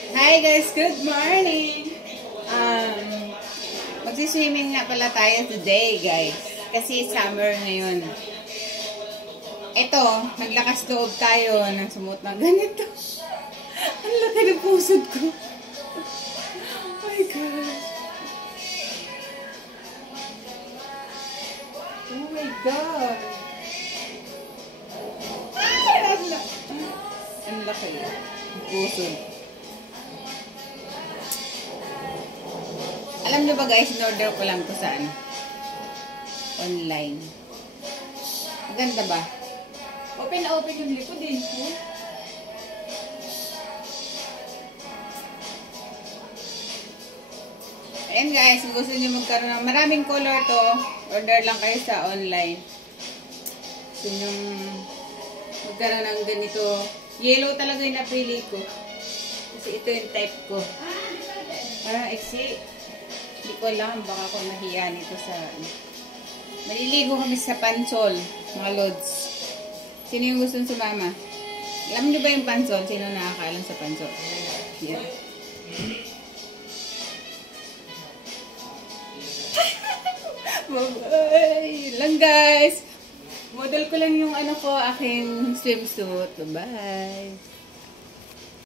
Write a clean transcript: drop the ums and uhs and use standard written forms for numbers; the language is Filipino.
Hi guys, good morning! Magsiswimming nga pala tayo today guys. Kasi summer ngayon. Ito, naglakas loob tayo nang sumuot ng ganito. Ang laki ng pusod ko. Oh my gosh. Oh my god. Ang laki ng pusod. Alam nyo ba guys, in-order ko lang to sa online. Ganda ba? Open na open yung likod din po. Ayan guys, kung gusto nyo magkaroon ng maraming color to, order lang kayo sa online. Gusto nyo magkaroon ng ganito. Yellow talaga yung napili ko. Kasi ito yung type ko. Parang exit. Hindi ko alam, baka ako nahiya nito sa maliligo kami sa pansol, mga lods. Sino yung gustong sumama? Alam niyo ba yung pansol? Sino nakakaalam sa pansol? Yan. Bye-bye! Lang guys! Model ko lang yung aking swimsuit. Bye-bye!